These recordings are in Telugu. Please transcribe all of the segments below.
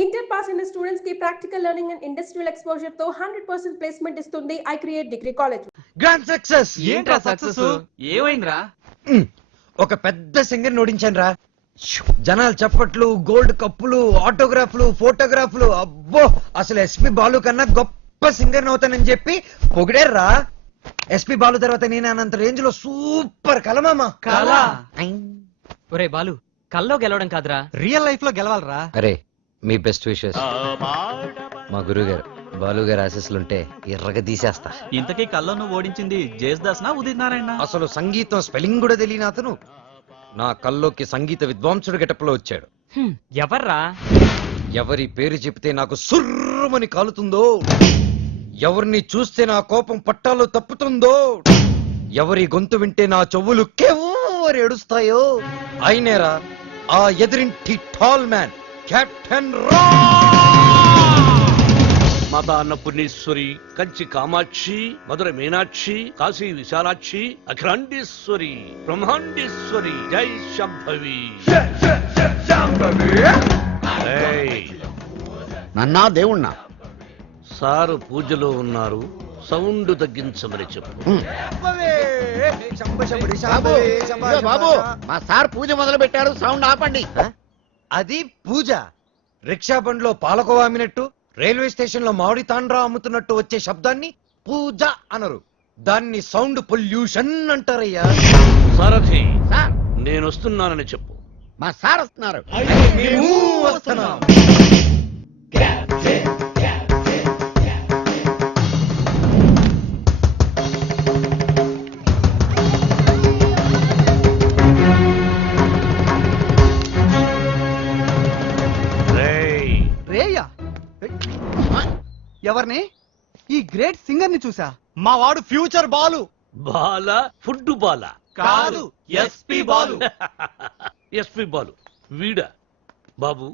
ఇంటర్ పాస్ అయిన స్టూడెంట్స్ కి practical learning and industrial exposure తో 100% ప్లేస్మెంట్ ఇస్తుంది I create degree college. Grand success. ఏంట్రా సక్సెస్? ఏమైందిరా? ఒక పెద్ద సింగర్ నోడించాను రా. జనాలు చప్పట్లు, గోల్డ్ కప్పులు, ఆటోగ్రాఫ్లు, ఫోటోగ్రాఫ్లు. అబ్బో, అసలు ఎస్పి బాలు కన్నా గొప్ప సింగర్ అవుతానని చెప్పి పొగిడారా. ఎస్పి బాలు తర్వాత నేను అన్నంత రేంజ్ లో సూపర్ కలమామా. కళ. ఒరే బాలు, కల్లో గెలవడం కాదురా, రియల్ లైఫ్ లో గెలవాలరా. అరే, మీ బెస్ట్ విషెస్. మా గురువు గారు బాలు గారు ఆశీస్సులుంటే ఎర్రగా తీసేస్తా. ఇంతకీ కల్లో నువ్వు ఓడించింది జయసుదాస్ నా ఉదిత్ నారాయణ? అసలు సంగీతం స్పెల్లింగ్ కూడా తెలియని అతను నా కల్లోకి సంగీత విద్వాంసుడు గెటప్లో వచ్చాడు. ఎవర్రా? ఎవరి పేరు చెప్తే నాకు సుర్రమని కాలుతుందో, ఎవరిని చూస్తే నా కోపం పట్టాలో తప్పుతుందో, ఎవరి గొంతు వింటే నా చెవులు కేవరి ఏడుస్తాయో అయినేరా ఆ ఎదురింటి టాల్ మ్యాన్ కెప్టెన్ రా. మాతా అన్నపూర్ణేశ్వరి, కంచి కామాక్షి, మధుర మీనాక్షి, కాశీ విశాలాక్షి, అఖిలాండేశ్వరి, బ్రహ్మాండేశ్వరి, జై శంభవి. నన్నా దేవుణ్ణా? సారు పూజలో ఉన్నారు, సౌండ్ తగ్గించమని చెప్పు. బాబు, మా సార్ పూజ మొదలు పెట్టారు, సౌండ్ ఆపండి. అది పూజ. రిక్షా బండ్లో పాలకోవా అమ్మినట్టు, రైల్వే స్టేషన్ లో మామిడి తాండ్రా అమ్ముతున్నట్టు వచ్చే శబ్దాన్ని పూజ అనరు, దాన్ని సౌండ్ పొల్యూషన్ అంటారయ్యా. సారథి, సార్, నేను వస్తున్నానని చెప్పు. మా సార్ వస్తున్నారు. ఎవరిని? ఈ గ్రేట్ సింగర్ ని చూసా. మా వాడు ఫ్యూచర్ బాలు. బాల ఫుడ్ బాల కాదు, ఎస్పి బాలు. ఎస్పి బాలు వీడా? బాబు,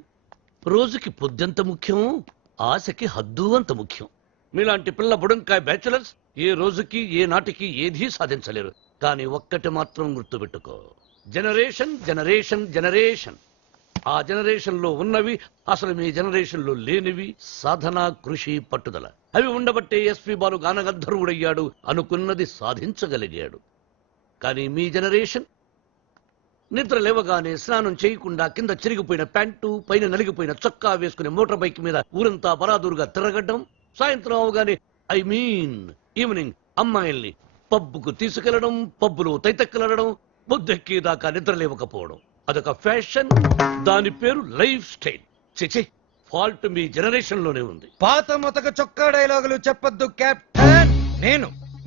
రోజుకి పొద్దెంత ముఖ్యం, ఆశకి హద్దు అంత ముఖ్యం. మీలాంటి పిల్ల బుడంకాయ బ్యాచులర్స్ ఏ రోజుకి ఏ నాటికి ఏదీ సాధించలేరు. కానీ ఒక్కటి మాత్రం గుర్తుపెట్టుకో, జనరేషన్ జనరేషన్ జనరేషన్. ఆ జనరేషన్ లో ఉన్నవి అసలు మీ జనరేషన్ లో లేనివి సాధన, కృషి, పట్టుదల. అవి ఉండబట్టే ఎస్పి బాలు గానగంధర్వుడయ్యాడు, అనుకున్నది సాధించగలిగాడు. కానీ మీ జనరేషన్ నిద్ర లేవగానే స్నానం చేయకుండా కింద చిరిగిపోయిన ప్యాంటు, పైన నలిగిపోయిన చొక్కా వేసుకుని మోటార్ బైక్ మీద ఊరంతా బరాదూరుగా తిరగడం, సాయంత్రం అవగానే ఈవినింగ్ అమ్మాయిల్ని పబ్బుకు తీసుకెళ్లడం, పబ్బులో తైతక్కలడం, బొద్దెక్కేదాకా నిద్ర లేవకపోవడం. అదొక ఫ్యాషన్, దాని పేరు లైఫ్ స్టైల్. చిచి, ఫాల్ట్ మీ జనరేషన్ లోనే ఉంది. పాత మొతక చొక్కా డైలాగులు చెప్పొద్దు కెప్టెన్.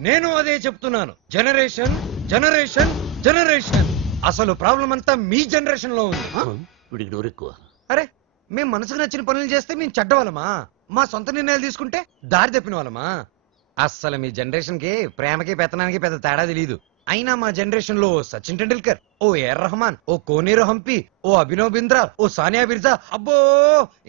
నేను అదే చెప్తున్నాను. Generation generation generation. అసలు ప్రాబ్లం అంతా మీ జనరేషన్ లో ఉంది. వీడికి నోరెక్కువ. అరే, మేము మనసుకు నచ్చిన పనులు చేస్తే మేము చెడ్డవాళ్ళమా? మా సొంత నిర్ణయాలు తీసుకుంటే దారి తప్పిన వాళ్ళమా? అస్సలు మీ జనరేషన్ కి ప్రేమకి పెత్తనానికి పెద్ద తేడా తెలీదు. అయినా మా జనరేషన్ లో సచిన్ టెండూల్కర్, ఓ ఏఆర్ రెహమాన్, ఓ కోనేరు హంపి, ఓ అభినవ్ బింద్రా, ఓ సానియా మిర్జా, అబ్బో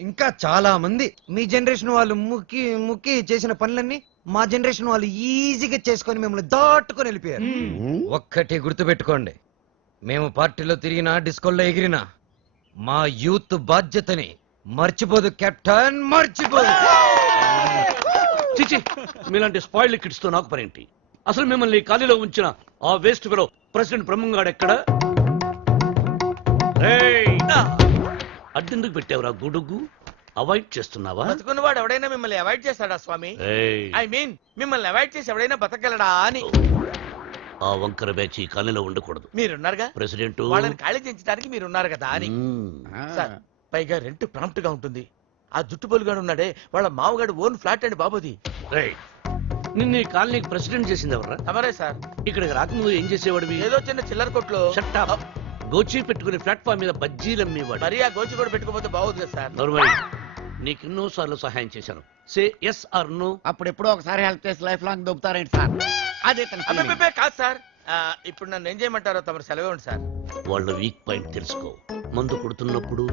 ఇంకా చాలా మంది. మీ జనరేషన్ వాళ్ళు ముక్కి ముక్కి చేసిన పనులన్నీ మా జనరేషన్ వాళ్ళు ఈజీగా చేసుకొని మిమ్మల్ని దాటుకొని వెళ్ళిపోయారు. ఒక్కటి గుర్తుపెట్టుకోండి, మేము పార్టీలో తిరిగినా, డిస్కోల్లో ఎగిరినా మా యూత్ బాధ్యతని మర్చిపోదు కెప్టెన్, మర్చిపోదు. చిచి, మీలాంటి స్పాయిల్డ్ కిడ్స్ తో నాకు పనేంటి? అసలు మిమ్మల్ని ఖాళీలో ఉంచిన ఆ వేస్ట్ ఫెలో ప్రెసిడెంట్ బ్రహ్మంగాడు ఎక్కడ? అడ్డెందుకు పెట్టావురా గుడుగు? అవాయిడ్ చేస్తున్నావా? బతుకున్నవాడు ఎవడైనా మిమ్మల్ని అవాయిడ్ చేస్తాడా స్వామి? ఐ మీన్ మిమ్మల్ని అవాయిడ్ చేసి ఎవడైనా బతకగలడా అని. ఆ వంకర బ్యాచ్ ఈ ఖాళీలో ఉండకూడదు. మీరున్నారుగా ప్రెసిడెంట్, వాళ్ళని ఖాళీ చేయించడానికి మీరున్నారు కదా అని. సార్, పైగా రెంట్ ప్రాంప్ట్ గా ఉంటుంది. ఆ జుట్టుబోలుగాడు ఉన్నాడే, వాళ్ళ మామగాడు ఓన్ ఫ్లాట్ అండి బాబుది. నిన్న ఈ కాలనీకి ప్రెసిడెంట్ చేసింది ఎవరా? తమరే సార్. ఇక్కడికి రాకముందు ఏం చేసేవాడివి? ఏదో చిన్న చిల్లర కొట్లో గోచి పెట్టుకుని ప్లాట్ఫామ్ మీద బజ్జీలు అమ్మేవాడు. మరి ఆ గోచి కూడా పెట్టుకోపోతే బాగోదు కదా సార్. నర్మయ్, నీకు ఎన్నో సార్లు సహాయం చేశాను. Say yes or no. అప్పుడెప్పుడో ఒకసారి హెల్ప్ చేసి లైఫ్ లాంగ్ దొబ్బుతారేంటి సార్? అదే అబ్బే కాదు సార్. ఇప్పుడు నన్ను ఏం చేయమంటారో తమరు సెలవే ఉంది సార్. వాళ్ళ వీక్ పాయింట్ తెలుసుకో. మందు కొడుతున్నప్పుడు,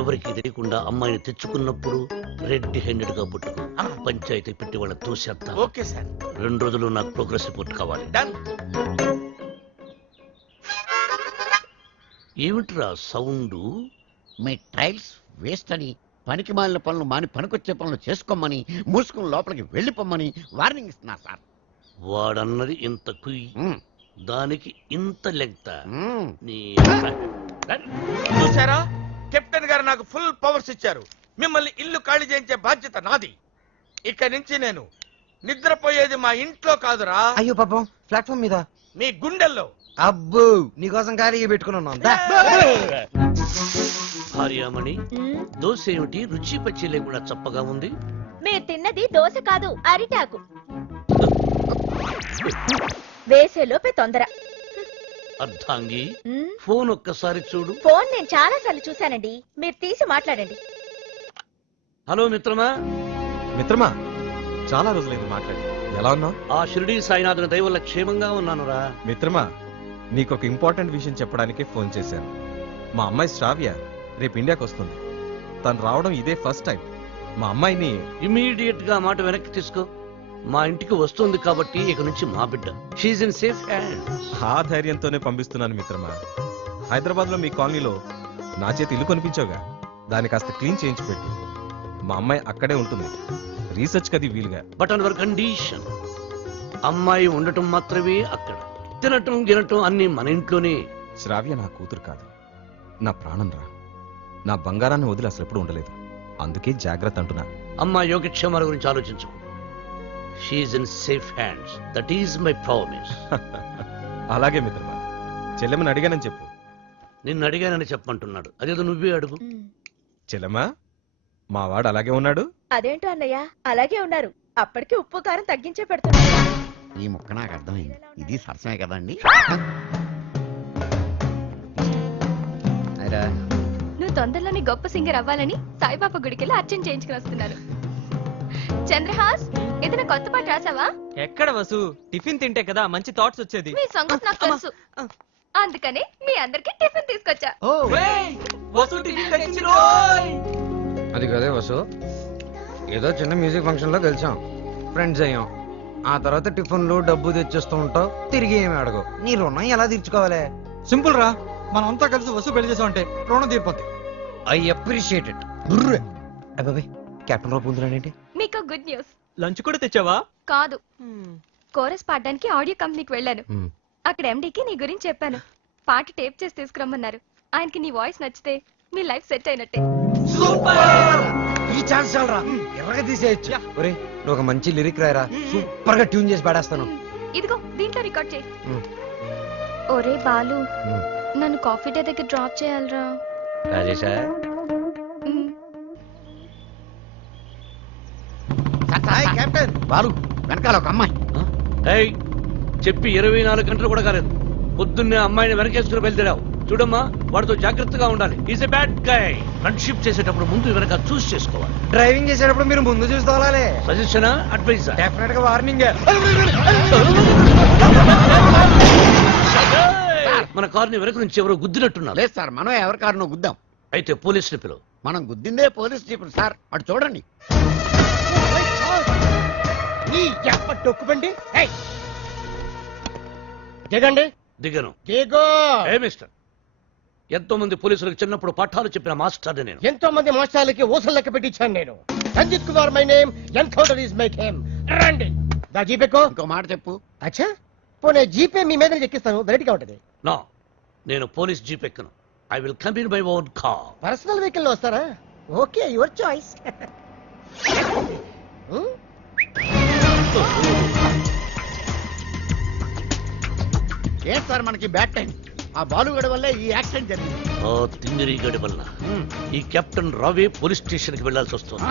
ఎవరికి తెలియకుండా అమ్మాయిని తెచ్చుకున్నప్పుడు రెడ్ హ్యాండెడ్ గా పుట్టుకు పంచాయతీ పెట్టి వాళ్ళ తోసేస్తా. Okay sir. 2 రోజులు నాకు ప్రోగ్రెస్ రిపోర్ట్ కావాలి. డన్. ఏమిట్రా సౌండ్? మీ ట్రైల్స్ వేస్ట్ అని పనికి మాలిన పనులు మాని పనికొచ్చే పనులు చేసుకోమని మూసుకుని లోపలికి వెళ్ళిపోమ్మని వార్నింగ్ ఇస్తున్నా సార్. వాడన్నది ఇంత కుయ్, మ్మ్. దానికి ఇంత లెంగ్త. మ్మ్. నీ చూసారా, కెప్టెన్ గారు నాకు ఫుల్ పవర్స్ ఇచ్చారు. మిమ్మల్ని ఇల్లు ఖాళీ చేయించే బాధ్యత నాది. ఇక నుంచి నేను నిద్రపోయేది మా ఇంట్లో కాదురా, అయ్యో పాపం ప్లాట్ఫామ్ మీద. మీ గుండెల్లో. అబ్బో నీకోసం ఖాళీగా పెట్టుకుని ఉన్నాం దా. భార్యామణి, దోశ ఏమిటి రుచి పచ్చి లేకుండా చప్పగా ఉంది? మీరు తిన్నది దోశ కాదు, అరిటాకు. వేసేలోపే తొందర. అర్ధాంగి, మ్, ఫోన్ ఒక్కసారి చూడు. ఫోన్ నేను చాలా సార్లు చూశానండి, మీరు తీసి మాట్లాడండి. హలో మిత్రమా. మిత్రమా, చాలా రోజులైంది మాట్లాడి. ఎలా ఉన్నావు? ఆ షిరిడీ సాయినాథుని దయ వల్ల క్షేమంగా ఉన్నానురా. మిత్రమా, నీకు ఒక ఇంపార్టెంట్ విషయం చెప్పడానికి ఫోన్ చేశాను. మా అమ్మాయి శ్రావ్య రేపు ఇండియాకి వస్తుంది. తను రావడం ఇదే ఫస్ట్ టైం. మా అమ్మాయిని ఇమీడియట్ గా మాట వెనక్కి తీసుకో. మా ఇంటికి వస్తుంది కాబట్టి ఇక నుంచి మా బిడ్డ. She's in safe hand. ఆ ధైర్యంతోనే పంపిస్తున్నాను మిత్రమా. హైదరాబాద్ లో మీ కాలనీలో నా చేతి ఇల్లు కొనిపించావుగా, దాన్ని కాస్త క్లీన్ చేయించి పెట్టు. మా అమ్మాయి అక్కడే ఉంటుంది, రీసెర్చ్ కది వీలుగా. బట్ అండర్ కండిషన్, అమ్మాయి ఉండటం మాత్రమే అక్కడ, తినటం గినటం అన్ని మన ఇంట్లోనే. శ్రావ్య నా కూతురు కాదు, నా ప్రాణం రా. నా బంగారాన్ని వదిలి అసలు ఎప్పుడు ఉండలేదు. అందుకే జాగ్రత్త అంటున్నా. అమ్మాయి యోగక్షేమాల గురించి ఆలోచించు. She's in safe hands. That is my promise. అలాగే మిత్రమా, చెల్లెమని అడిగానని చెప్పు. నిన్ను అడిగానని చెప్పమంటున్నాడు. అదేదో నువ్వే అడుగు. మ్, చెల్లెమా, మా వాడు అలాగే ఉన్నాడు. అదేంటో అన్నయ్య, అలాగే ఉన్నారు. అప్పటికి ఉప్పు కారం తగ్గించే పెడుతున్నారు. ఈ ముక్క నాకు అర్థమైంది. ఇది సరసమే కదండి. నువ్వు తొందరలోనే గొప్ప సింగర్ అవ్వాలని సాయిబాబా గుడికి వెళ్ళి అర్చన చేయించుకుని వస్తున్నారు. చంద్రహాస్, ఏదైనా కొత్త పాట రాసావా? ఎక్కడ వసు, టిఫిన్ తింటే కదా మంచి థాట్స్ వచ్చేది. మీ సంగతి నాకు తెలుసు, అందుకనే మీ అందరికి టిఫిన్ తీసుకొచ్చా. వసు టిఫిన్ తెచ్చిరోయ్. అది కదే వసు, ఏదో చిన్న మ్యూజిక్ ఫంక్షన్ లో కలిసాం, ఫ్రెండ్స్ అయ్యాం. ఆ తర్వాత టిఫిన్లు డబ్బు తెచ్చేస్తూ ఉంటావు, తిరిగి ఏమి అడగవు. నీ రుణం ఎలా తీర్చుకోవాలి? సింపుల్ రా, మనం అంతా కలిసి వసు పెళ్లి చేసామంటే రుణం తీరిపోద్ది. I appreciate it. అబ్బాయి కెప్టెన్ రావు పొందురాడేంటి? మీకు గుడ్ న్యూస్. లంచ్ కూడా తెచ్చావా? కాదు, కోరస్ పాడడానికి ఆడియో కంపెనీకి వెళ్ళాను. మ్మ్. అక్కడ ఎండీకి నీ గురించి చెప్పాను. పాట టేప్ చేసి తీసుకురమ్మన్నారు. ఆయనకి నీ వాయిస్ నచ్చితే మీ లైఫ్ సెట్ అయినట్టే. ఈ ఛాన్స్ చాలరా, ఎర్రగా తీసేయచ్చు. ఒరే నువ్వు ఒక మంచి లిరిక్ రాయరా, సూపర్ గా ట్యూన్ చేసి పాడేస్తాను. ఇదిగో దీంట్లో రికార్డ్ చేయి. మ్మ్. ఒరే బాలు, మ్మ్. నన్ను కాఫీ డే దగ్గర డ్రాప్ చేయాలరా. రాజేశా, మ్మ్. కెప్టెన్ బాలు, వెనకాల ఒక అమ్మాయి. ఏయ్, చెప్పి 24 గంటలు కూడా కాలేదు. పొద్దున్నే అమ్మాయిని వెనకేసుకుని బయలుదేరావు. చూడమ్మా, వాడితో జాగ్రత్తగా ఉండాలి. Is a bad guy. Friendship చేసేటప్పుడు ముందు వెనక చూస్ చేసుకోవాలి. డ్రైవింగ్ చేసేటప్పుడు మీరు ముందు చూసుకోవాలి. సజెషనా, అడ్వైజా? డెఫినెట్ గా వార్నింగ్. మన కార్ని వెనక నుంచి ఎవరో గుద్దినట్టున్నారు. లేదు సార్, మనం ఎవరి కారునో గుద్దాం. అయితే పోలీసులు పిలువు. మనం గుద్దిందే పోలీస్ జీపులు సార్. అటు చూడండి. డొక్కుబండి దిగండి. దిగను. దిగో. ఏ మిస్టర్, ఎంతో మంది పోలీసులకు చిన్నప్పుడు పాఠాలు చెప్పిన మాస్టర్ నేను. ఎంతో మంది మోసాలకి ఊసలు లెక్క పెట్టించాను నేను. Sanjit Kumar my name, encounter is my name. రండి, దా జీపేకో. ఇంకో మాట చెప్పు. అచ్చా, పోనీ జీపే మీ మీద ఎక్కిస్తాను, వెరైటీగా ఉంటది. నా, నేను పోలీస్ జీప్ ఎక్కను. I will come in my own car. Personal vehicle లో వస్తారా? Okay, your choice. ఏంటి సార్ మనకి బ్యాడ్ టైం? ఆ బాలుగడ వల్లే ఈ యాక్సిడెంట్ జరిగింది. ఆ తింగిరి గడి వల్ల ఈ కెప్టెన్ రావే పోలీస్ స్టేషన్ కి వెళ్లాల్సి వస్తుంది.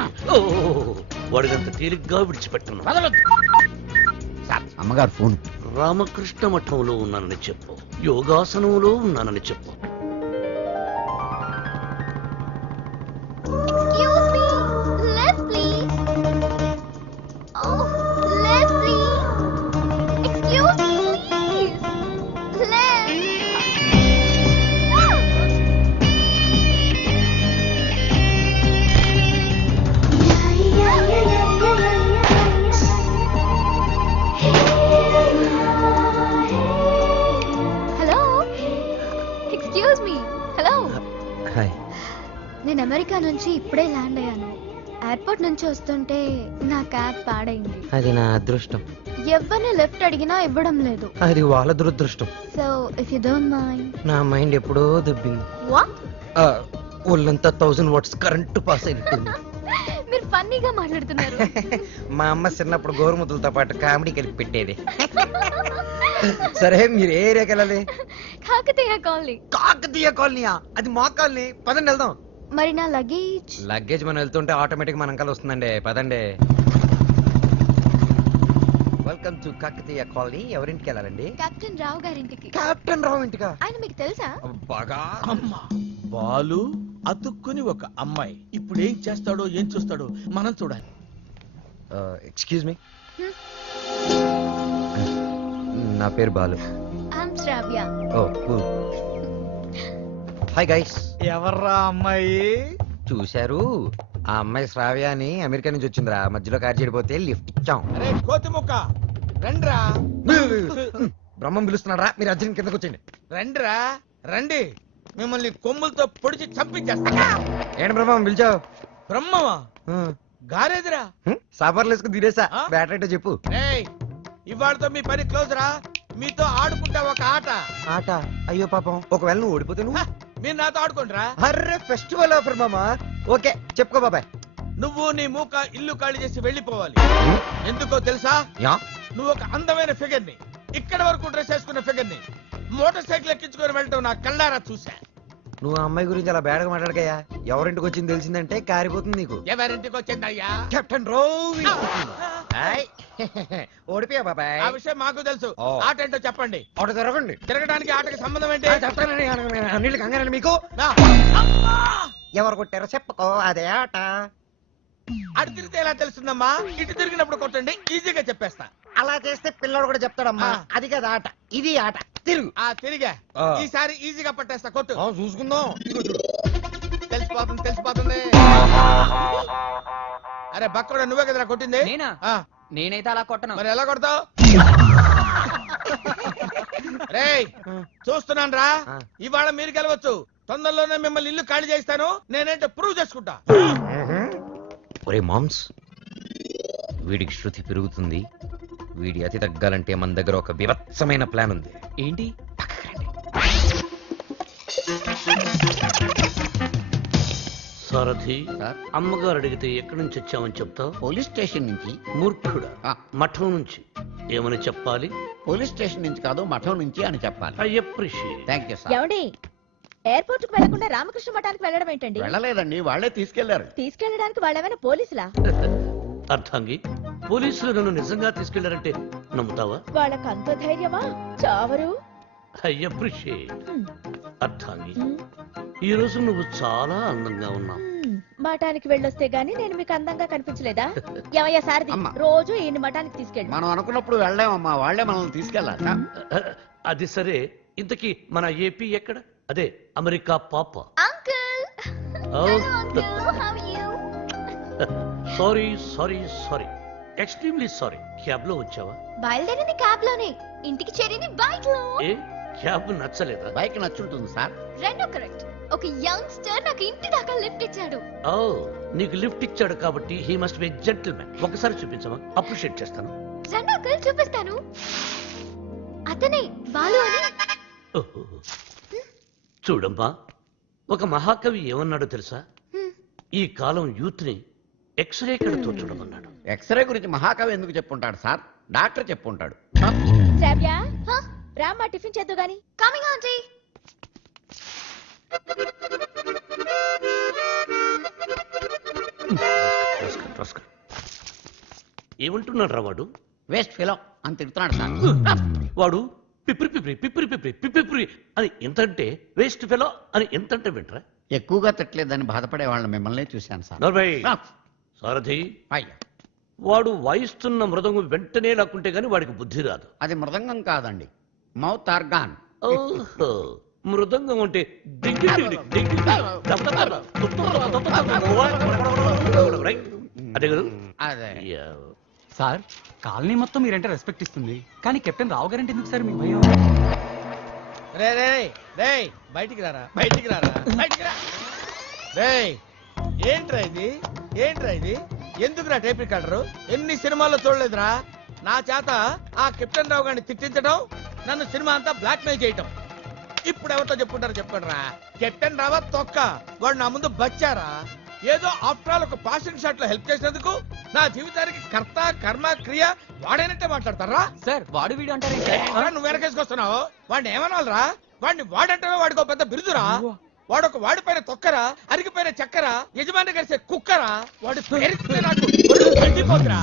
వాడినంత తేలిగ్గా విడిచిపెట్టను. సార్, అమ్మగారు ఫోన్. రామకృష్ణ మఠంలో ఉన్నానని చెప్పు, యోగాసనంలో ఉన్నానని చెప్పు. Excuse me, left please. Oh, left please. Excuse me, please. Left. Hello. Excuse America నుంచి ఇప్పుడే ల్యాండ్ అయ్యాను. ఎయిర్పోర్ట్ నుంచి వస్తుంటే నా క్యాబ్ పాడైంది. అది నా అదృష్టం. ఎవరిని లెఫ్ట్ అడిగినా ఇవ్వడం లేదు. అది వాళ్ళ దురదృష్టం. So if you don't mind. నా మైండ్ ఎప్పుడో దబ్బింది. వాట్? ఒళ్ళంతా 1000 వాట్స్ కరెంటు పాస్ అయినట్టుంది. మీరు ఫన్నీగా మాట్లాడుతున్నారు. మా అమ్మ చిన్నప్పుడు గోరుముద్దలతో పాటు కామెడీ కలిపి పెట్టేది. సరే మీరు ఏ ఏరియాకి వెళ్ళాలి? కాకతీయ కాలనీ. కాకతీయ కాలనీయా? అది మా కాలనీ. పదండి వెళ్దాం. మరి నా లగేజ్? లగేజ్ మనం వెళ్తుంటే ఆటోమేటిక్ మన అంకల్ వస్తుందండి. పదండి. Welcome to Kakatiya colony. ఎవరింటికి వెళ్ళాలండి? కెప్టెన్ రావు గారింటికి. కెప్టెన్ రావు ఇంటికా? ఆయన మీకు తెలుసా? బాగా. అమ్మా బాలు అతుక్కుని ఒక అమ్మాయి ఇప్పుడు ఏం చేస్తాడో ఏం చూస్తాడో మనం చూడాలి. ఎక్స్క్యూజ్ మీ, నా పేరు Balu. I'm Shravya. Oh cool. Hi guys. ఎవర్రా అమ్మాయి? చూశారు, ఆ అమ్మాయి శ్రావ్య అని అమెరికా నుంచి వచ్చిందిరా. మధ్యలో కారు చెడిపోతే లిఫ్ట్ ఇచ్చాం. అరే కోతి ముక్క రండ్రా. బ్రహ్మం పిలుస్తున్నారా? మీరు అర్జున్ కిందకు వచ్చేయండి. రండ్రా రండి, మిమ్మల్ని కొమ్ములతో పొడిచి చంపించేస్తా. ఏంటి బ్రహ్మం పిలిచావు? బ్రహ్మవా గారేదిరా. సాబార్లు వేసుకుని తీరేసా. ఆ? బ్యాటరీ చెప్పు. ఏయ్ ఇవాళతో మీ పని క్లోజ్ రా. మీతో ఆడుకుంటా ఒక ఆట. ఆట? అయ్యో పాపం, ఒకవేళ నువ్వు ఓడిపోతే నువ్వు? మీరు నాతో ఆడుకుంటారా? అర్రే ఫెస్టివల్ ఆఫర్ మామా. ఓకే చెప్పుకో బాబాయ్. నువ్వు నీ మూక ఇల్లు ఖాళీ చేసి వెళ్ళిపోవాలి. ఎందుకో తెలుసా? యా? నువ్వు ఒక అందమైన ఫిగర్ ని, ఇక్కడ వరకు డ్రెస్ వేసుకున్న ఫిగర్ ని మోటార్ సైకిల్ ఎక్కించుకొని వెళ్ళటం నా కళ్ళారా చూసా. నువ్వు ఆ అమ్మాయి గురించి అలా బేడగా మాట్లాడకయ్యా. ఎవరింటికి వచ్చింది తెలిసిందంటే కారిపోతుంది నీకు. ఎవరింటికి వచ్చిందయ్యా? కెప్టెన్ రోవి. ఓడిపోయా బాబాయ్. ఆ విషయం మాకు తెలుసు. ఓ. ఆట ఏంటో చెప్పండి. ఒకటి తిరగండి. తిరగడానికి ఆటకి సంబంధం ఏంటి? చెప్తానండి. అన్నిళ్ళు కంగారండి మీకు. నా. అమ్మా! ఎవరు కొట్టారో చెప్పుకో, అదే ఆట. అటు తిరిగితే ఎలా తెలుస్తుందమ్మా? ఇటు తిరిగినప్పుడు కొట్టండి, ఈజీగా చెప్పేస్తా. అలా చేస్తే పిల్లడు కూడా చెప్తాడమ్మా. ఆ. అది కదా ఆట, ఇది ఆట. తిరుగు. ఆ తిరిగా ఆ. ఈసారి ఈజీగా పట్టేస్తా. కొట్టు. చూసుకుందాం. ఇదిగో చూడు. తెలిసిపోతుంది. అరే బక్కడా, నువ్వే కదరా కొట్టింది? నేనా? ఆ, నేనైతే అలా కొట్టను. మరి ఎలా కొడతావు? రేయ్ చూస్తున్నాను రా. ఆ. ఇవాళ మీరు గెలవచ్చు. తొందరలోనే మిమ్మల్ని ఇల్లు ఖాళీ చేస్తాను. నేనేంటో ప్రూవ్ చేసుకుంటా. ఒరే మామ్స్, వీడికి శృతి పెరుగుతుంది. వీడి అతి తగ్గాలంటే మన దగ్గర ఒక వివత్సమైన ప్లాన్ ఉంది. ఏంటి? సారథి, సార్? అమ్మగారు అడిగితే ఎక్కడి నుంచి వచ్చామని చెప్తావు? పోలీస్ స్టేషన్ నుంచి. మూర్ఖుడా. ఆ. మఠం నుంచి ఏమని చెప్పాలి? పోలీస్ స్టేషన్ నుంచి కాదు, మఠం నుంచి అని చెప్పాలి. I appreciate. Thank you sir. ఏమండి, ఎయిర్పోర్ట్ కు వెళ్లకుండా రామకృష్ణ మఠానికి వెళ్ళడం ఏంటండి? వెళ్ళలేదండి, వాళ్ళే తీసుకెళ్లారు. తీసుకెళ్ళడానికి వాళ్ళేమైనా పోలీసులా? అర్థంగి, పోలీసులు నన్ను నిజంగా తీసుకెళ్లారంటే నమ్ముతావా? వాళ్ళకి అంత ధైర్యమా? చావరు. I appreciate. హ్మ్. అర్థంగి, హ్మ్. ఈ రోజు నువ్వు చాలా అందంగా ఉన్నావు. హ్మ్. మఠానికి వెళ్ళొస్తే గానీ నేను మీకు అందంగా కనిపించలేదా? ఏమయ్యా సారథి, అమ్మా. రోజు ఈయన మఠానికి తీసుకెళ్ళి. మనం అనుకున్నప్పుడు వెళ్ళామమ్మా, వాళ్ళే మనల్ని తీసుకెళ్లాలి. అది సరే, ఇంతకీ మన ఏపీ ఎక్కడ? అదే అమెరికా పాప. Uncle. Oh. Hello uncle, how are you? Sorry extremely sorry. Cab లో వచ్చావా? బయలుదేరింది క్యాబ్ లోనే, ఇంటికి చేరింది బైక్ లో. ఏ క్యాబ్ నచ్చలేదా? బైక్ నచ్చుంటుంది సార్. రెండో కరెక్ట్. ఒక యంగ్స్టర్ నాకు ఇంటి దాకా లిఫ్ట్ ఇచ్చాడు. ఓ, నీకు లిఫ్ట్ ఇచ్చాడు కాబట్టి హీ మస్ట్ బి జెంటిల్మెన్. ఒకసారి చూపించమా, అప్రిషియేట్ చేస్తాను. రెండో అంకుల్ చూపిస్తాను. అతనే బాలు అని. ఓహో. చూడమ్మా, ఒక మహాకవి ఏమన్నాడో తెలుసా? హ్మ్. ఈ కాలం యూత్ ని ఎక్స్రే కడుతో చూడమన్నాడు. ఎక్స్రే గురించి మహాకవి ఎందుకు చెప్పుంటాడు సార్? డాక్టర్ చెప్పుంటాడు. శ్రావ్య, హ? రామ్మా టిఫిన్ చేద్దు గాని. Coming aunty. ఏమంటున్నాడు రా వాడు? వేస్ట్ ఫిలో అని తిడుతున్నాడు సార్. వాడు పిప్పిరి అని ఎంతంటే వేస్ట్ ఫెలో అని ఎంతంటే వింటరా? ఎక్కువగా తిట్టలేదని బాధపడే వాళ్ళని మిమ్మల్ని చూశాను సార్. నర్మయ్, ఆ, సారథి, అయ్యా, వాడు వాయిస్తున్న మృదంగం వెంటనే లాక్కుంటే గాని వాడికి బుద్ధి రాదు. అది మృదంగం కాదండి, మౌత్ ఆర్గాన్. ఓహో, మృదంగం అంటే డింగి డింగి డింగి రైట్? అదే కదా? అదే. యా. సార్, కాలనీ మొత్తం మీరంటే రెస్పెక్ట్ ఇస్తుంది, కానీ కెప్టెన్ రావు గారంటే ఎందుకు సార్ మీ భయం? రే రే రే బయటికి రారా, బయటికి రారా, బయటికి రా. రే ఏంట్రా ఇది ఎందుకురా టేప్ రికార్డరు? ఎన్ని సినిమాల్లో చూడలేదురా నా చేత ఆ కెప్టెన్ రావు గారిని తిట్టించడం, నన్ను సినిమా అంతా బ్లాక్ మెయిల్ చేయటం. ఇప్పుడు ఎవరితో చెప్పుకుంటారో చెప్పండి రా. కెప్టెన్ రావా తొక్క, వాడు నా ముందు బచ్చారా? ఏదో ఆఫ్టర్ ఆల్ ఒక పాసింగ్ షాట్ లో హెల్ప్ చేసినందుకు నా జీవితానికి కర్త కర్మ క్రియ వాడైనట్టే మాట్లాడతారా? సార్ వాడు వీడు అంటారేంటి? నువ్వు వెనకేసుకొస్తున్నావు. వాడిని ఏమనాలరా? వాడిని వాడంటే వాడికి ఒక పెద్ద బిరుదురా. వాడొక వాడిపైన తొక్కరా, అరిగిపోయిన చక్కరా, యజమాని కలిసే కుక్కరా. వాడి పేరుకుంటే నాకు ఒళ్ళు మండిపోతురా.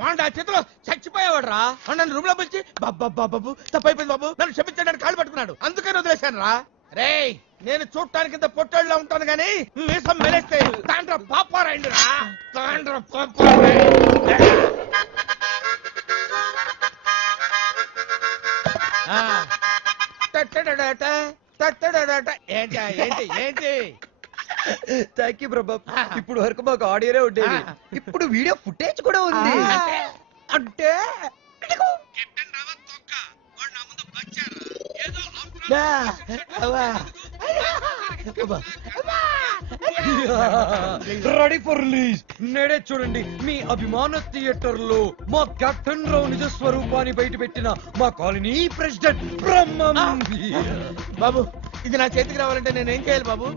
వాడు ఆ చేతిలో చచ్చిపోయేవాడు రా. నన్ను రూమ్ లో పిలిచి బాబు తప్పైపోయింది బాబు నన్ను క్షమించడానికి కాళ్ళు పట్టుకున్నాడు. అందుకని వదిలేశాను రా. రేయ్ నేను చూడటానికి ఇంత పొట్టోళ్ళలో ఉంటాను గానీ మీసం మెలేస్తే తాండ్ర పాపారాయండి రా. తాండ్ర పాపారాయండి. ఏంటి ఏంటి ఏంటి? థ్యాంక్ యూ ప్రభా. ఇప్పుడు వరకు మాకు ఆడియోనే ఉండేది, ఇప్పుడు వీడియో ఫుటేజ్ కూడా ఉంది. అంటే రెడీ ఫర్ రిలీజ్. నేడే చూడండి మీ అభిమాన థియేటర్ లో మా కెప్టెన్ రావు నిజ స్వరూపాన్ని బయట పెట్టిన మా కాలనీ ప్రెసిడెంట్ బ్రహ్మం. బాబు ఇది నా చేతికి రావాలంటే నేనేం చేయాలి బాబు?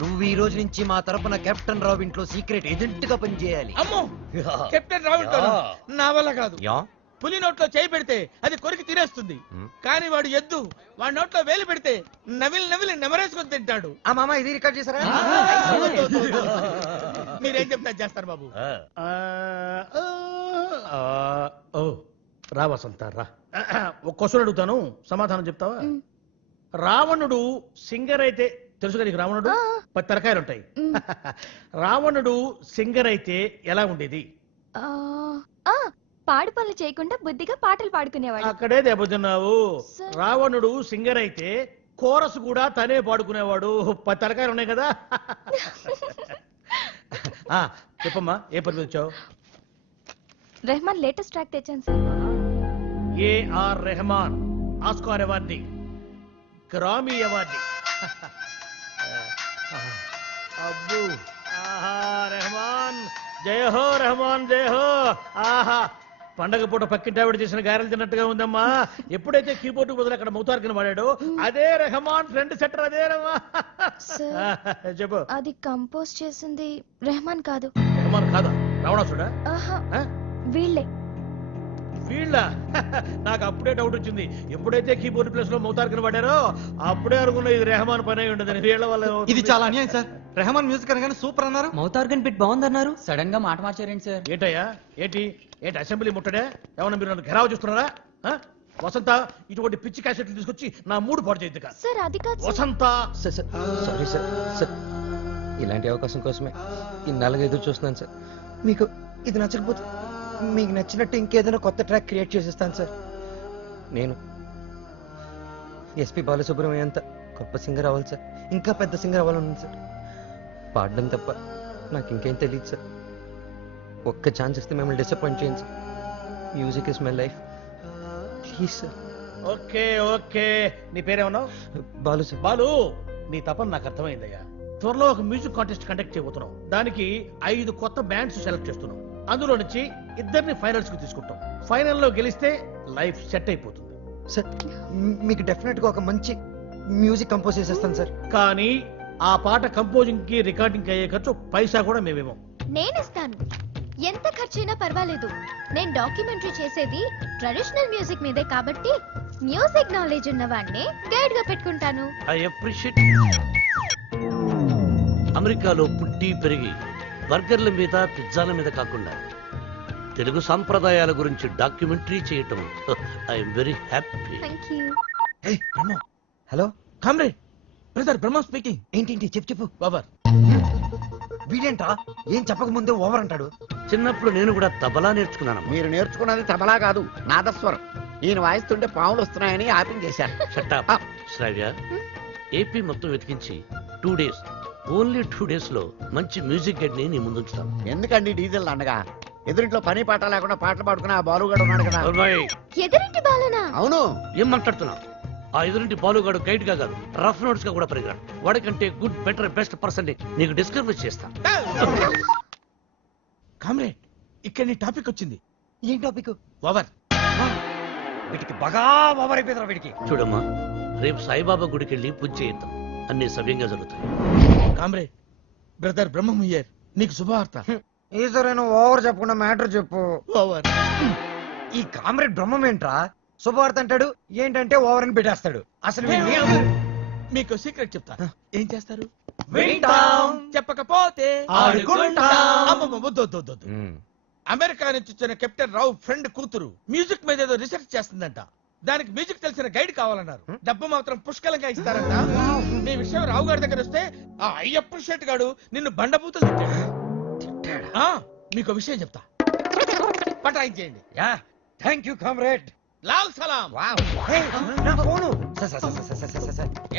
నువ్వు ఈ రోజు నుంచి మా తరపున కెప్టెన్ రావు ఇంట్లో సీక్రెట్ ఏజెంట్ గా పనిచేయాలి. అమ్మో కెప్టెన్ రావు ఇంట్లో నా వల్ల కాదు. యా పులి నోట్లో చేయి పెడితే అది కొరికి తినేస్తుంది, కానీ వాడు ఎద్దు. వాడి నోట్లో వేలు పెడితే నవిలి నవిలి నెమరేసుకొని తింటాడు. ఆ మామ ఇది రికార్డ్ చేశారా? మీరేం చెప్తా చేస్తారు బాబు. రా వసంత రా. ఒక క్వశ్చన్ అడుగుతాను, సమాధానం చెప్తావా? రావణుడు సింగర్ అయితే తెలుసు కదా నీకు? రావణుడు 10 తలకాయలు ఉంటాయి. రావణుడు సింగర్ అయితే ఎలా ఉండేది? పాడు పనులు చేయకుండా బుద్ధిగా పాటలు పాడుకునేవాడు. అక్కడే దెబ్బతిన్నావు. రావణుడు సింగర్ అయితే కోరస్ కూడా తనే పాడుకునేవాడు. 10 తలకాయలు ఉన్నాయి కదా. చెప్పమ్మా ఏ పని మీద వచ్చావు? రెహమాన్ లేటెస్ట్ ట్రాక్ తెచ్చాను sir. AR Rahman Oscar awardee, Grammy awardee. అబ్బు ఆహా రెహమాన్ జయ హో, రెహమాన్ జయ హో. ఆహా పండగ పూట పక్కింటి ఆవిడ చేసిన గారెలు తిన్నట్టుగా ఉందమ్మా. ఎప్పుడైతే కీబోర్డ్ బదులు అక్కడ మౌతార్కిని వాడాడో అదే రెహమాన్ ఫ్రెండ్ సెటర్. అదే రమ్మా. చెప్పు. అది కంపోజ్ చేసింది రెహమాన్ కాదు. రెహమాన్ కాదా? రావణాసుడా? వీళ్ళే. వీళ్ళ నాకు అప్పుడే డౌట్ వచ్చింది. ఎప్పుడైతే కీబోర్డ్ ప్లేస్ లో మౌతార్కిని వాడారో అప్పుడే అనుకున్నా ఇది రెహమాన్ పని అయి ఉండదని. వీళ్ళ వల్ల ఇది చాలా అన్యాయం సార్. రెహమాన్ మ్యూజిక్ అనగానే సూపర్ అన్నారు, మౌతార్గన్ బిట్ బాగుందన్నారు, సడన్ గా మాట మార్చారేంటి సార్? ఏంటయ్యా ఏంటి ఏంటి అసెంబ్లీ ముట్టడే? ఏమన్నా మీరు నన్ను ఘెరావు చూస్తున్నారా? వసంత ఇటువంటి పిచ్చి క్యాసెట్లు తీసుకొచ్చి నా మూడు పాడు చేయద్దు. సార్ అది కాదు వసంత. Sorry sir. సార్ ఇలాంటి అవకాశం కోసమే ఇన్నాళ్ళుగా ఎదురు చూస్తున్నాను సార్. మీకు ఇది నచ్చకపోతే మీకు నచ్చినట్టు ఇంకేదైనా కొత్త ట్రాక్ క్రియేట్ చేసేస్తాను సార్. నేను ఎస్పి బాలసుబ్రహ్మణ్యం అంత గొప్ప సింగర్ అవ్వాలి సార్, ఇంకా పెద్ద సింగర్ అవ్వాలనుంది సార్. పాడడం తప్ప నాకు ఇంకేం తెలియదు సార్. ఒక్క ఛాన్స్ ఇస్తే మిమ్మల్ని డిసప్పాయింట్ చేయండి sir. Music is my life, please sir. Okay okay. నీ పేరేమన్నావు? బాలు సార్. బాలు నీ తపన నాకు అర్థమైందయ్యా. త్వరలో ఒక మ్యూజిక్ కాంటెస్ట్ కండక్ట్ చేయబోతున్నాం. దానికి 5 కొత్త బ్యాండ్స్ సెలెక్ట్ చేస్తున్నాం. అందులో నుంచి 2 ఫైనల్స్ కు తీసుకుంటాం. ఫైనల్లో గెలిస్తే లైఫ్ సెట్ అయిపోతుంది సార్. మీకు డెఫినెట్ గా ఒక మంచి మ్యూజిక్ కంపోజ్ చేసేస్తాను సార్. కానీ ఆ పాట కంపోజింగ్ కి రికార్డింగ్ అయ్యే ఖర్చు పైసా కూడా మేమేమో. నేనిస్తాను, ఎంత ఖర్చైనా పర్వాలేదు. నేను డాక్యుమెంటరీ చేసేది ట్రెడిషనల్ మ్యూజిక్ మీదే కాబట్టి మ్యూజిక్ నాలెడ్జ్ ఉన్న వాడిని గైడ్ గా పెట్టుకుంటాను. I appreciate. అమెరికాలో పుట్టి పెరిగి బర్గర్ల మీద పిజ్జాల మీద కాకుండా తెలుగు సాంప్రదాయాల గురించి డాక్యుమెంటరీ చేయటం I'm very happy. Hello comrade, brother Brahma speaking. ఏంటి చెప్పు. బాబర్ వీడేంట్రా ఏం చెప్పక ముందే ఓవర్ అంటాడు. చిన్నప్పుడు నేను కూడా తబలా నేర్చుకున్నాను. మీరు నేర్చుకున్నది తబలా కాదు, నాదస్వరం. ఈయన వాయిస్తుంటే పాములు వస్తున్నాయని ఆపింగ్ చేశారు. శ్రావ్య, ఏపీ మొత్తం వెతికించి 2 days, ఓన్లీ 2 days లో మంచి మ్యూజిక్ గైడ్ ని నీ ముందుంచుతాను. ఎందుకండి డీజిల్ అండగా? ఎదురింట్లో పని పాట లేకుండా పాటలు పాడుకుని ఆ బాలుగాడు ఉన్నాడు కదా. ఎదురింటి బాలనా? అవును. ఏం మాట్లాడుతున్నావు? ఆ ఎదురింటి బాలుగాడు గైడ్ గా కాదు, రఫ్ నోట్స్ గా కూడా పరిగాడు. వాడికంటే గుడ్ బెటర్ బెస్ట్ పర్సన్ నీకు డిస్కవర్ చేస్తా. కామ్రేడ్, ఇక్కడ నీ టాపిక్ వచ్చింది. ఏం టాపిక్? ఓవర్. వీటికి బాగా ఓవర్ అయిపోయిందిరా వీడికి. చూడమ్మా, రేపు సాయిబాబా గుడికి వెళ్ళి పూజ చేయిద్దాం. అన్ని సవ్యంగా జరుగుతాయి. కామ్రేడ్, బ్రదర్ బ్రహ్మయ్యర్, నీకు శుభవార్త. ఈసారైనా ఓవర్ చెప్పకుండా మ్యాటర్ చెప్పు. ఓవర్. ఈ కామ్రేడ్ బ్రహ్మం ఏంట్రా? శుభవార్త అంటాడు, ఏంటంటే ఓవర్ అని పెట్టేస్తాడు. అసలు మీకు సీక్రెట్ చెప్తా. ఏం చేస్తారు? వింటాం. చెప్పకపోతే ఆడుకుంటాం. అమ్మమ్మ, వద్దు, వద్దు, వద్దు, వద్దు. అమెరికా నుంచి వచ్చిన కెప్టెన్ రావు ఫ్రెండ్ కూతురు మ్యూజిక్ మీద ఏదో రీసెర్చ్ చేస్తుందంట. దానికి మ్యూజిక్ తెలిసిన గైడ్ కావాలన్నారు. డబ్బు మాత్రం పుష్కలంగా ఇస్తారంట. నీ విషయం రావు గారి దగ్గర వస్తే ఆ అయ్యప్ప షెట్ గాడు నిన్ను బండబూతులు తిట్టాడు. మీకు విషయం చెప్తా, పటాయించేయండి. Yeah, thank you comrade. లాల్ సలాం. నా ఫోను.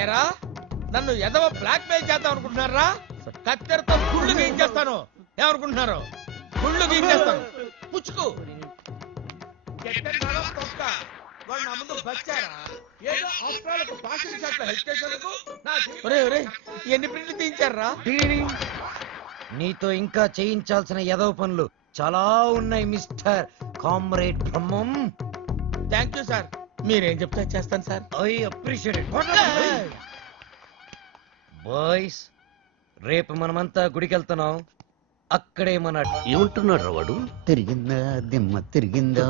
ఏరా, నన్ను ఎదవ బ్లాక్ మెయిల్ చేద్దాం అనుకుంటున్నారా? కత్తెరతో గుళ్ళు గీయించేస్తాను. ఏమనుకుంటున్నారు? గుళ్ళు గీయించేస్తాను. పుచ్చుకు. కెప్టెన్ రావు తొక్క. వాడు నా ముందు బచ్చారా? ఏదో అవసరాలకు పాసింగ్ షాట్ల హెల్ప్ చేసేందుకు ఎన్ని ప్రింట్లు తీయించారా? నీతో ఇంకా చేయించాల్సిన ఎదవ పనులు చాలా ఉన్నాయి mister comrade Brahmam. Thank you sir. మీరేం చెప్తే చేస్తాను sir. I appreciate it. Boys, రేపు మనమంతా గుడికి వెళ్తున్నాం. అక్కడే మన ఏమంటున్నాడు వాడు? తిరిగిందా దిమ్మ తిరిగిందా,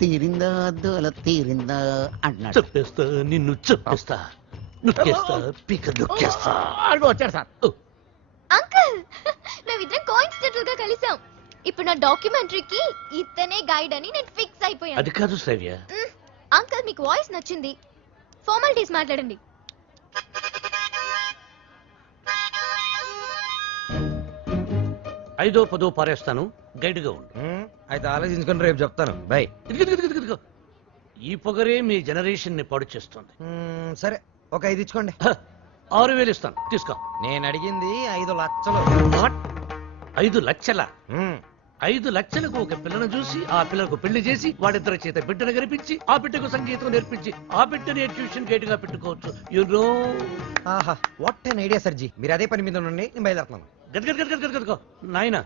తీరిందా దోల తీరిందా అంటున్నాడు. చెప్పేస్తా, నిన్ను చెప్పేస్తా, నొక్కేస్తా, పీక నొక్కేస్తా. వచ్చాడు సార్. అంకుల్, మేమిద్దరం కోఇన్సిడెంటల్ గా కలిసాం. ఇప్పుడు నా డాక్యుమెంటరీకి ఇతనే గైడ్ అని నేను ఫిక్స్ అయిపోయాను. అది కాదు శ్రావ్య. అంకుల్, మీకు వాయిస్ నచ్చింది. ఫార్మాలిటీస్ మాట్లాడండి. ఐదో పదో పారేస్తాను, గైడ్ గా ఉండు. అయితే ఆలోచించుకుని రేపు చెప్తాను. బై. ఇదిగో, ఈ పొగరే మీ జనరేషన్ ని పాడు చేస్తుంది. సరే, ఒక 5 ఇచ్చుకోండి. 6,000 ఇస్తాను, తీసుకో. నేను అడిగింది 5 లక్షలు. 5 లక్షల? 5 లక్షలకు ఒక పిల్లను చూసి ఆ పిల్లకు పెళ్లి చేసి వాడిద్దరి చేత బిడ్డను కనిపించి ఆ బిడ్డకు సంగీతం నేర్పించి ఆ బిడ్డని ట్యూషన్ గైడ్ గా పెట్టుకోవచ్చు. You know. ఆహా, వాట్ ఎన్ ఐడియా సర్జీ. మీరు అదే పని మీద ఉండండి, నేను బయలుదేరుతున్నాను. గదగదగదగదగో నాయనా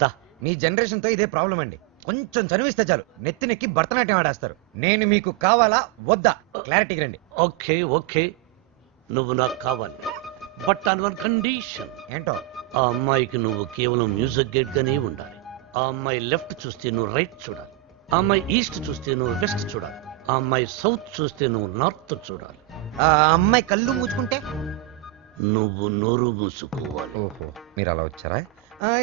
దా. మీ జనరేషన్ తో ఇదే ప్రాబ్లం అండి. కొంచెం చనువిస్తే చాలు నెత్తినెక్కి భరతనాట్యం ఆడేస్తారు. నేను మీకు కావాలా వద్దా? క్లారిటీకి రండి. ఓకే ఓకే, నువ్వు నాకు కావాలి, బట్ ఆన్ వన్ కండిషన్. ఏంటో? ఆ అమ్మాయికి నువ్వు కేవలం మ్యూజిక్ గైడ్ గానే ఉండాలి. ఆ అమ్మాయి లెఫ్ట్ చూస్తే నువ్వు రైట్ చూడాలి. ఆ అమ్మాయి ఈస్ట్ చూస్తే నువ్వు వెస్ట్ చూడాలి. ఆ అమ్మాయి సౌత్ చూస్తే నువ్వు నార్త్ చూడాలి. ఆ అమ్మాయి కళ్ళు మూసుకుంటే నువ్వు నోరు మూసుకోవాలి. ఓహో, మీరు అలా వచ్చారా?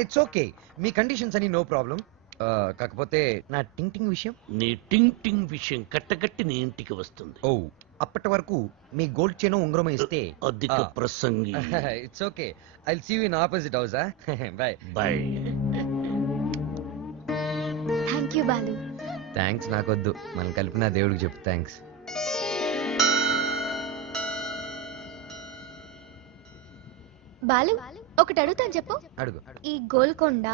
ఇట్స్ ఓకే, మీ కండిషన్స్ అని నో ప్రాబ్లం. కాకపోతే నా టింగ్ టింగ్ విషయం. నీ టింగ్ టింగ్ విషయం కట్టకట్టి నీ ఇంటికి వస్తుంది. ఓ, అప్పటి వరకు మీ గోల్డ్ చైన్ ఉంగరం ఇస్తే అధిక ప్రసంగి. It's okay, I will see you in opposite house. Bye bye. Thank you Balu. Thanks నాకొద్దు, మనం కలిపిన దేవుడికి చెప్పు థ్యాంక్స్. బాలు, ఒకటి అడుగుతాను చెప్పు. అడుగు. ఈ గోల్కొండ,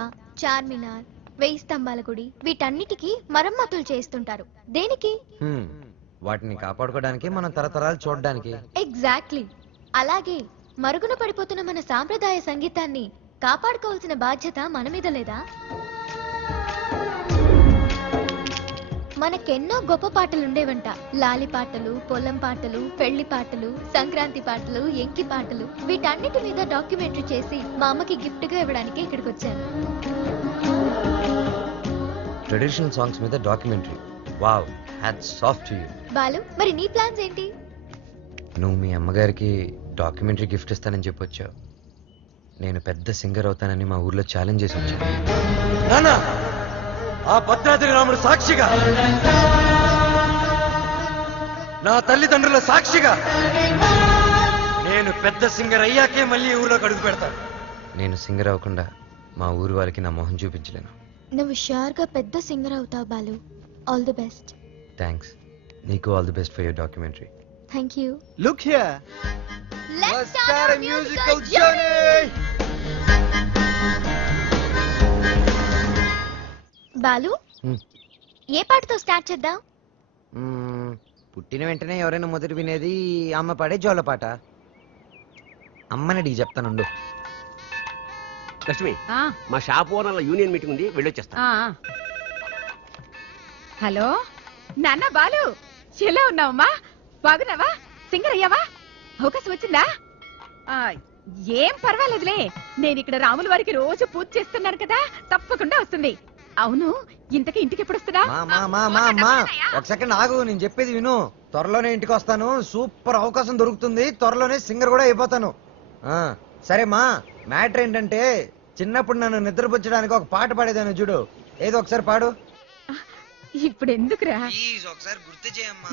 చార్మినార్, 1000 స్తంభాల గుడి వీటన్నిటికీ మరమ్మతులు చేస్తుంటారు. దేనికి? వాటిని కాపాడుకోవడానికి, మనం తరతరాలు చూడడానికి. ఎగ్జాక్ట్లీ. అలాగే మరుగున పడిపోతున్న మన సాంప్రదాయ సంగీతాన్ని కాపాడుకోవాల్సిన బాధ్యత మన మీద లేదా? మనకెన్నో గొప్ప పాటలుండేవంట. లాలి పాటలు, పొలం పాటలు, పెళ్లి పాటలు, సంక్రాంతి పాటలు, ఎంకి పాటలు. వీటన్నిటి మీద డాక్యుమెంటరీ చేసి మా అమ్మకి గిఫ్ట్ గా ఇవ్వడానికి ఇక్కడికి వచ్చాను. ట్రెడిషనల్ సాంగ్స్ మీద documentary. Wow, hats off to you. Balu, మరి నీ ప్లాన్స్ ఏంటి? నువ్వు మీ అమ్మగారికి డాక్యుమెంటరీ గిఫ్ట్ ఇస్తానని చెప్పొచ్చావు. నేను పెద్ద సింగర్ అవుతానని మా ఊర్లో ఛాలెంజ్ చేసి వచ్చాను. ఆ భద్రాద్రి రాముడు సాక్షిగా, నా తల్లిదండ్రుల సాక్షిగా, నేను పెద్ద సింగర్ అయ్యాకే మళ్ళీ ఊర్లోకి అడుగు పెడతాను. నేను సింగర్ అవ్వకుండా మా ఊరు వాళ్ళకి నా మొహం చూపించలేను. నువ్వు షూర్ గా పెద్ద సింగర్ అవుతావు Balu. All the best. Thanks. నీకు all the best for your documentary. Thank you. Look here. Let's start a musical journey. Balu, ఏ పాటతో స్టార్ట్ చేద్దాం? పుట్టిన వెంటనే ఎవరైనా మొదటి వినేది అమ్మ పాడే జోలపాట. అమ్మనడిగి చెప్తానుండు. లక్ష్మి, మా షాప్ ఓనర్ల యూనియన్ మీటింగ్ ఉంది, వెళ్ళొచ్చేస్తా. హలో నాన్న బాలు, ఎలా ఉన్నావమ్మా? బాగున్నావా? సింగర్ అయ్యావా? అవకాశం వచ్చిందా? ఏం పర్వాలేదులే, నేను ఇక్కడ రాముల వారికి రోజు పూజ చేస్తున్నాను కదా, తప్పకుండా వస్తుంది. అవును, ఇంతకీ ఇంటికి ఎప్పుడు వస్తున్నా? ఒక సెకండ్ ఆగు, నేను చెప్పేది విను. త్వరలోనే ఇంటికి వస్తాను. సూపర్ అవకాశం దొరుకుతుంది. త్వరలోనే సింగర్ కూడా అయిపోతాను. సరే మా, మ్యాటర్ ఏంటంటే చిన్నప్పుడు నన్ను నిద్రపుచ్చడానికి ఒక పాట పాడేదాను చూడు, ఏదో ఒకసారి పాడు. ఇప్పుడు ఎందుకురా? ఒకసారి గుర్తు చేయమ్మా.